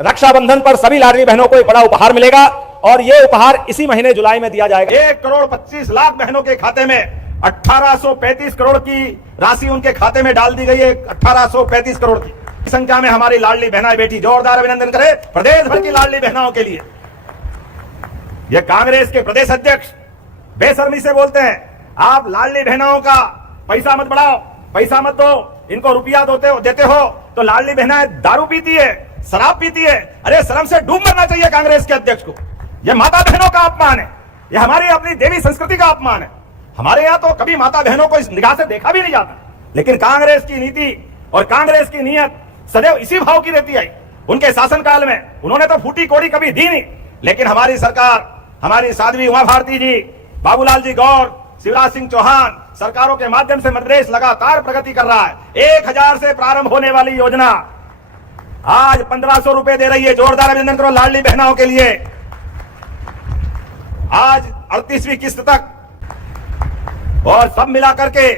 रक्षाबंधन पर सभी लाडली बहनों को एक बड़ा उपहार मिलेगा और ये उपहार इसी महीने जुलाई में दिया जाएगा। 1,25,00,000 बहनों के खाते में 1835 करोड़ की राशि उनके खाते में डाल दी गई है। 1835 करोड़ की संख्या में हमारी लाडली बहना बेटी, जोरदार अभिनंदन करें प्रदेश भर की लाडली बहनों के लिए। ये कांग्रेस के प्रदेश अध्यक्ष बेशर्मी से बोलते हैं, आप लाडली बहनों का पैसा मत बढ़ाओ, पैसा मत दो, इनको रुपया देते हो तो लाडली बहनें दारू पीती है, शराब पीती है। अरे शर्म से डूब मरना चाहिए कांग्रेस के अध्यक्ष को। यह माता बहनों का अपमान है, यह हमारी अपनी देवी संस्कृति का अपमान है। हमारे यहाँ तो कभी माता बहनों को इस निगाह से देखा भी नहीं जाता, लेकिन कांग्रेस की नीति और कांग्रेस की नीयत सदैव इसी भाव की रहती आई। उनके शासनकाल में उन्होंने तो फूटी कोड़ी कभी दी नहीं, लेकिन हमारी सरकार, हमारी साध्वी उमा भारती जी, बाबूलाल जी गौर, शिवराज सिंह चौहान सरकारों के माध्यम से मध्य प्रदेश लगातार प्रगति कर रहा है। 1,000 से प्रारंभ होने वाली योजना आज 1,500 रुपए दे रही है। जोरदार अभिनंदन करो लाडली बहनों के लिए। आज 38वीं किस्त तक और सब मिलाकर के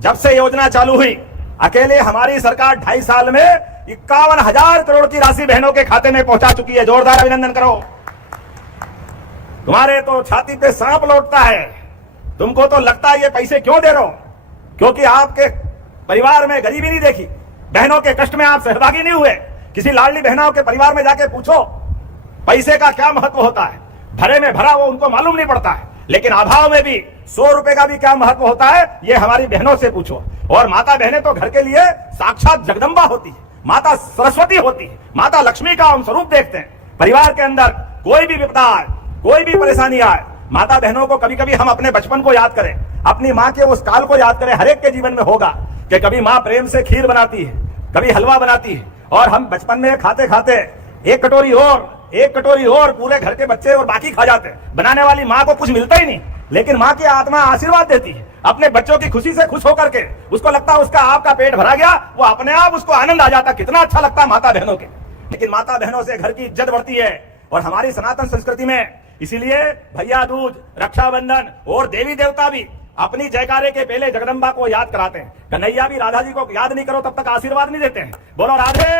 जब से योजना चालू हुई, अकेले हमारी सरकार 2.5 साल में 51,000 करोड़ की राशि बहनों के खाते में पहुंचा चुकी है। जोरदार अभिनंदन करो। तुम्हारे तो छाती पे सांप लौटता है, तुमको तो लगता है ये पैसे क्यों दे रहा हूं, क्योंकि आपके परिवार में गरीबी नहीं देखी, बहनों के कष्ट में आप सहभागी नहीं हुए। किसी लाडली बहनों के परिवार में जाके पूछो पैसे का क्या महत्व होता है। भरे में भरा वो उनको मालूम नहीं पड़ता है, लेकिन अभाव में भी 100 रुपए का भी क्या महत्व होता है ये हमारी बहनों से पूछो। और माता बहनें तो घर के लिए साक्षात जगदम्बा होती है, माता सरस्वती होती है, माता लक्ष्मी का हम स्वरूप देखते हैं। परिवार के अंदर कोई भी विपदा आए, कोई भी परेशानी आए, माता बहनों को कभी कभी हम अपने बचपन को याद करें, अपनी माँ के उस काल को याद करें। हर एक के जीवन में होगा कि कभी माँ प्रेम से खीर बनाती है, कभी हलवा बनाती है, और हम बचपन में खाते खाते एक कटोरी और पूरे घर के बच्चे और बाकी खा जाते हैं। बनाने वाली माँ को कुछ मिलता ही नहीं, लेकिन माँ की आत्मा आशीर्वाद देती है। अपने बच्चों की खुशी से खुश होकर के उसको लगता है उसका आपका पेट भरा गया, वो अपने आप उसको आनंद आ जाता। कितना अच्छा लगता है माता बहनों के। लेकिन माता बहनों से घर की इज्जत बढ़ती है और हमारी सनातन संस्कृति में इसीलिए भैया दूज, रक्षाबंधन और देवी देवता भी अपनी जयकारे के पहले जगदम्बा को याद कराते हैं। कन्हैया भी राधा जी को याद नहीं करो तब तक आशीर्वाद नहीं देते हैं। बोलो राधे।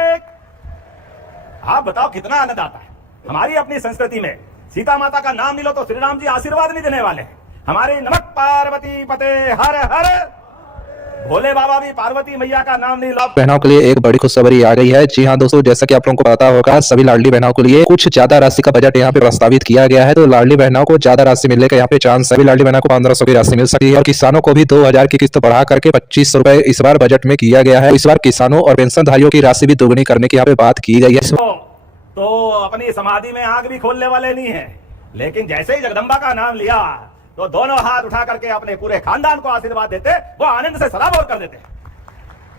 आप बताओ कितना आनंद आता है। हमारी अपनी संस्कृति में सीता माता का नाम नहीं लो तो श्री राम जी आशीर्वाद नहीं देने वाले हैं। हमारी नमक पार्वती पते हर हर, भोले बाबा भी पार्वती मैया का नाम नहीं लो। बहनों के लिए एक बड़ी खुशखबरी आ गई है। जी हाँ दोस्तों, जैसा कि आप लोगों को पता होगा, सभी लाडली बहनों के लिए कुछ ज्यादा राशि का बजट यहाँ पे प्रस्तावित किया गया है। तो लाडली बहनों को ज्यादा राशि मिलने का यहाँ पे चांस, सभी लाडली बहनों को 1,500 की राशि मिल सकती है और किसानों को भी 2,000 की किस्त बढ़ा करके 2500 रुपए इस बार बजट में किया गया है। इस बार किसानों और पेंशनधारियों की राशि भी दोगुनी करने की यहाँ पे बात की गई है। तो अपनी समाधि में आग भी खोलने वाले नहीं है, लेकिन जैसे ही जगदम्बा का नाम लिया तो दोनों हाथ उठा करके अपने पूरे खानदान को आशीर्वाद देते, वो आनंद से सराबोर कर देते।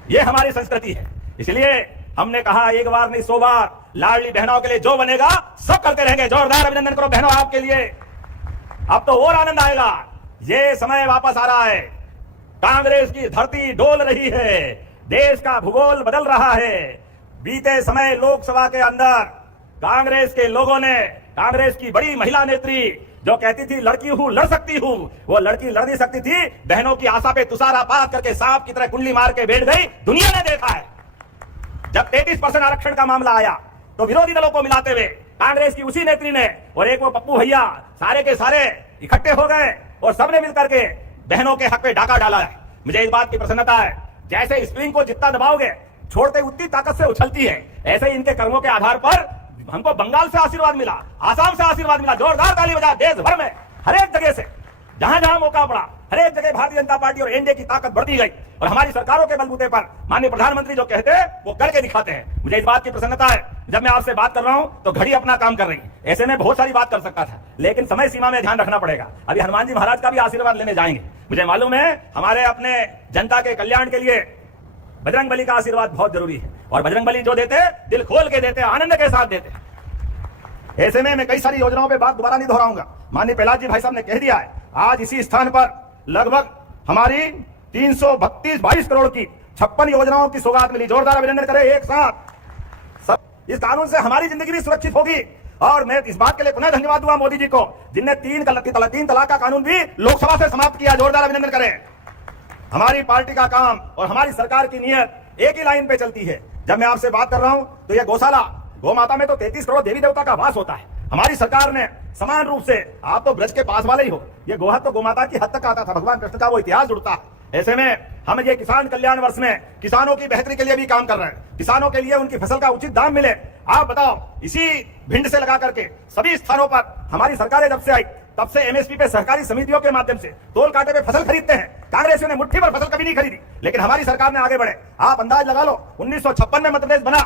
ये हमारी संस्कृति है। इसलिए हमने कहा एक बार नहीं 100 बार, लाडली बहनों के लिए जो बनेगा सब करते रहेंगे। जोरदार अभिनंदन करो बहनों आपके लिए। अब तो और आनंद आएगा। ये समय वापस आ रहा है, कांग्रेस की धरती डोल रही है, देश का भूगोल बदल रहा है। बीते समय लोकसभा के अंदर कांग्रेस के लोगों ने, कांग्रेस की बड़ी महिला नेत्री जो कहती थी लड़की हूं लड़ सकती हूं, वो लड़की लड़ नहीं सकती थी। बहनों की आशा पे तुषारापात करके सांप की तरह कुंडली मार के बैठ गई। दुनिया ने देखा है जब 33% आरक्षण का मामला आया तो विरोधी दलों को मिलाते हुए कांग्रेस की उसी नेत्री ने और एक वो पप्पू भैया सारे के सारे इकट्ठे हो गए और सबने मिलकर के बहनों के हक पे डाका डाला है। मुझे इस बात की प्रसन्नता है, जैसे स्प्रिंग को जितना दबाओगे छोड़ते उतनी ताकत से उछलती है, ऐसे ही इनके कर्मों के आधार पर हमको बंगाल से आशीर्वाद मिला, आसाम से आशीर्वाद मिला। जोरदार ताली बजा। देश भर में हर एक जगह से जहां जहां मौका पड़ा, हर एक जगह भारतीय जनता पार्टी और एनडीए की ताकत बढ़ती गई और हमारी सरकारों के बलबूते पर माननीय प्रधानमंत्री जो कहते हैं वो करके दिखाते हैं। मुझे इस बात की प्रसन्नता है, जब मैं आपसे बात कर रहा हूं तो घड़ी अपना काम कर रही है। ऐसे में बहुत सारी बात कर सकता था, लेकिन समय सीमा में ध्यान रखना पड़ेगा। अभी हनुमान जी महाराज का भी आशीर्वाद लेने जाएंगे। मुझे मालूम है हमारे अपने जनता के कल्याण के लिए बजरंग बली का आशीर्वाद बहुत जरूरी है, और बजरंग बली जो देते दिल खोल के देते, आनंद के साथ देते। ऐसे में मैं कई सारी योजनाओं पे बात दोबारा नहीं दोहराऊंगा, माननीय प्रहलाद जी भाई साहब ने कह दिया है। आज इसी स्थान पर लगभग हमारी 332 करोड़ की 56 योजनाओं की सौगात मिली। जोरदार अभिनंदन करें एक साथ सब। इस कानून से हमारी जिंदगी भी सुरक्षित होगी और मैं इस बात के लिए पुनः धन्यवाद दूंगा मोदी जी को, जिनने 3 तलाक का कानून भी लोकसभा से समाप्त किया। जोरदार अभिनंदन करें। हमारी पार्टी का काम और हमारी सरकार की नीयत एक ही लाइन पे चलती है। जब मैं आपसे बात कर रहा हूं तो यह गौशाला गौ माता में तो 33 करोड़ देवी देवता का वास होता है। हमारी सरकार ने समान रूप से, आप तो ब्रज के पास वाले ही हो, ये गोहत तो गौ माता की हद तक आता था, भगवान कृष्ण का वो इतिहास जुड़ता है। ऐसे में हम ये किसान कल्याण वर्ष में किसानों की बेहतरी के लिए भी काम कर रहे हैं, किसानों के लिए उनकी फसल का उचित दाम मिले। आप बताओ, इसी भिंड से लगा करके सभी स्थानों पर हमारी सरकारें जब से आई तब से एमएसपी पे सहकारी समितियों के माध्यम से तोल कांटे पे फसल खरीदते हैं। कांग्रेसियों ने मुट्ठी भर फसल कभी नहीं खरीदी, लेकिन हमारी सरकार ने आगे बढ़े। आप अंदाज लगा लो, 1956 में मध्य प्रदेश बना,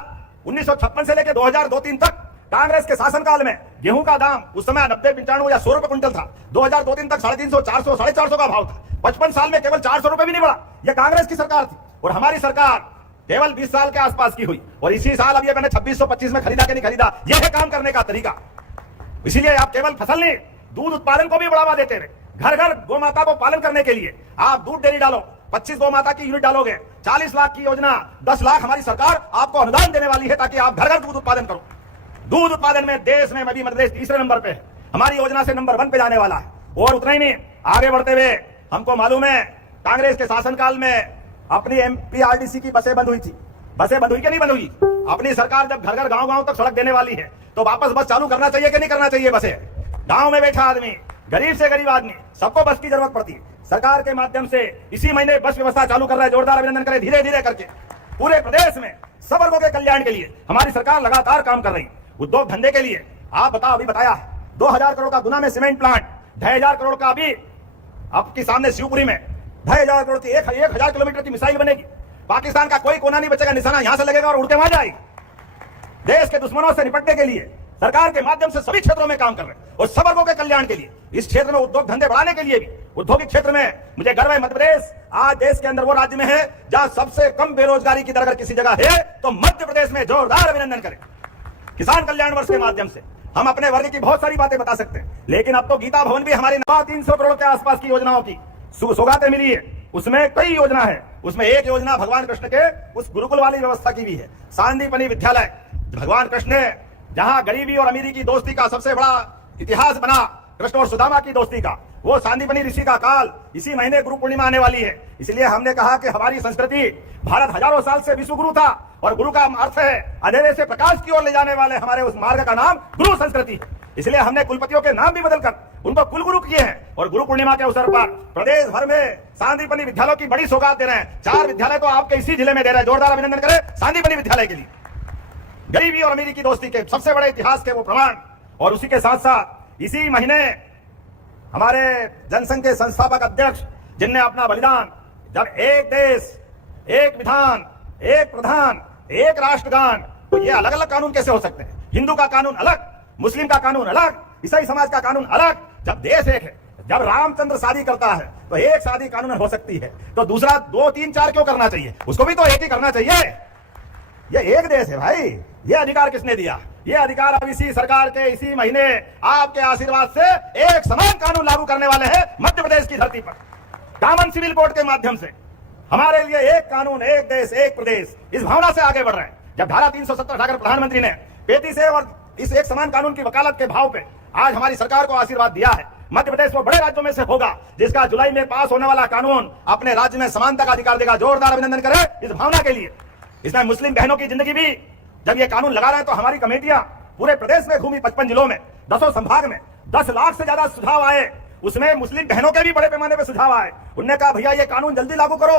1956 से लेकर 2002-3 तक कांग्रेस के शासनकाल में गेहूं का दाम उस समय 90, 95 या 100 रुपए क्विंटल था। 2002-3 तक 350, 400, 450 का भाव था। 55 साल में केवल 400 रुपए भी नहीं बढ़ा। यह कांग्रेस की सरकार थी और हमारी सरकार केवल 20 साल के आसपास की हुई, और इसी साल अब ये मैंने 2625 में खरीदा कि नहीं खरीदा, यह है काम करने का तरीका। इसीलिए आप केवल फसल नहीं, दूध उत्पादन को भी बढ़ावा देते रहे। घर घर गौ माता को पालन करने के लिए आप दूध डेयरी डालो, 25 गौ माता की यूनिट डालोगे, 40 लाख की योजना, 10 लाख हमारी सरकार आपको अनुदान देने वाली है ताकि आप घर घर दूध उत्पादन करो। दूध उत्पादन में देश में मध्य प्रदेश तीसरे नंबर पे है, हमारी योजना से नंबर 1 पे जाने वाला है। और उतना ही नहीं, आगे बढ़ते हुए हमको मालूम है कांग्रेस के शासनकाल में अपनी एमपीआरडीसी की बसें बंद हुई थी। बसें बंद हुई कि नहीं बंद हुई? अपनी सरकार जब घर घर गांव गांव तक सड़क देने वाली है तो वापस बस चालू करना चाहिए कि नहीं करना चाहिए? बसें, गांव में बैठा आदमी, गरीब से गरीब आदमी, सबको बस की जरूरत पड़ती है। सरकार के माध्यम से इसी महीने बस व्यवस्था चालू कर रहा है। जोरदार अभिनंदन करें। धीरे धीरे करके पूरे प्रदेश में सब वर्गों के कल्याण के लिए हमारी सरकार लगातार काम कर रही है। उद्योग धंधे के लिए आप बताओ, अभी बताया 2000 करोड़ का गुना में सीमेंट प्लांट, 2500 करोड़ का अभी आपके सामने शिवपुरी में 2500 करोड़ की 1000 किलोमीटर की मिसाइल बनेगी। पाकिस्तान का कोई कोना नहीं बचेगा, निशाना यहां से लगेगा और उड़ते वहां जाएगी। देश के दुश्मनों से निपटने के लिए सरकार के माध्यम से सभी क्षेत्रों में काम कर रहे हैं और सब वर्गों के कल्याण के लिए। इस क्षेत्र में उद्योग धंधे बढ़ाने के लिए भी, औद्योगिक क्षेत्र में मुझे गर्व है, मध्य प्रदेश आज देश के अंदर वो राज्य में है जहां सबसे कम बेरोजगारी की दर अगर किसी जगह है तो मध्य प्रदेश में। जोरदार अभिनंदन करें। किसान कल्याण वर्ष के माध्यम से हम अपने वर्ग की बहुत सारी बातें बता सकते हैं, लेकिन अब तो गीता भवन भी हमारी 300 करोड़ के आसपास की योजनाओं की सौगातें मिली है। उसमें कई योजना है, उसमें एक योजना भगवान कृष्ण के उस गुरुकुल वाली व्यवस्था की भी है, सांदीपनि विद्यालय। भगवान कृष्ण ने जहां गरीबी और अमीरी की दोस्ती का सबसे बड़ा इतिहास बना, कृष्ण और सुदामा की दोस्ती का, वो सांदीपनि ऋषि का काल इसी महीने गुरु पूर्णिमा आने वाली है। इसलिए हमने कहा कि हमारी संस्कृति, भारत हजारों साल से विश्व गुरु था और गुरु का अर्थ है अंधेरे से प्रकाश की ओर ले जाने वाले, हमारे उस मार्ग का नाम गुरु संस्कृति है। इसलिए हमने कुलपतियों के नाम भी बदलकर उनको कुल गुरु किए हैं और गुरु पूर्णिमा के अवसर पर प्रदेश भर में सांदीपनि विद्यालयों की बड़ी सौगात दे रहे हैं। 4 विद्यालय तो आपके इसी जिले में दे रहे हैं। जोरदार अभिनंदन करें सांदीपनि विद्यालय के लिए। गरीबी और अमीरी की दोस्ती के सबसे बड़े इतिहास के वो प्रमाण। और उसी के साथ साथ इसी महीने हमारे जनसंघ के संस्थापक अध्यक्ष जिनने अपना बलिदान, जब एक देश, एक विधान, एक प्रधान, एक राष्ट्रगान, तो ये अलग अलग कानून कैसे हो सकते हैं? हिंदू का कानून अलग, मुस्लिम का कानून अलग, ईसाई समाज का कानून अलग। जब देश एक है, जब रामचंद्र शादी करता है तो एक शादी कानून हो सकती है, तो दूसरा 2, 3, 4 क्यों करना चाहिए? उसको भी तो एक ही करना चाहिए। ये एक देश है भाई। ये अधिकार किसने दिया? ये अधिकार अब इसी सरकार के इसी महीने आपके आशीर्वाद से एक समान कानून लागू करने वाले हैं मध्य प्रदेश की धरती पर। कॉमन सिविल कोड के माध्यम से हमारे लिए एक कानून, एक देश, एक प्रदेश, इस भावना से आगे बढ़ रहे हैं। जब धारा 370 उठाकर प्रधानमंत्री ने पेटी से और इस एक समान कानून की वकालत के भाव पे आज हमारी सरकार को आशीर्वाद दिया है। मध्य प्रदेश वो बड़े राज्यों में से होगा जिसका जुलाई में पास होने वाला कानून अपने राज्य में समानता का अधिकार देगा। जोरदार अभिनंदन करें इस भावना के लिए। इसमें मुस्लिम बहनों की जिंदगी भी, जब ये कानून लगा रहे हैं तो हमारी कमेटियां पूरे प्रदेश में घूमी, 55 जिलों में, 10 संभाग में 10 लाख से ज्यादा सुझाव आए। उसमें मुस्लिम बहनों के भी बड़े पैमाने पर सुझाव आए। उन्होंने कहा भैया ये कानून जल्दी लागू करो।